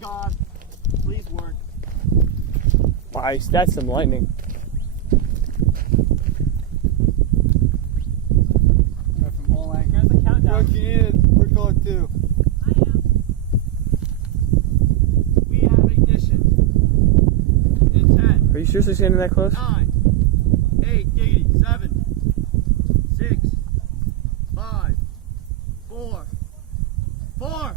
God, please work. Wow, that's some lightning. From all angles. Here's the countdown. We're going to. I am. We have ignition. In 10. Are you seriously standing that close? 9, 8, giggity, 7, 6, 5, 4, 4.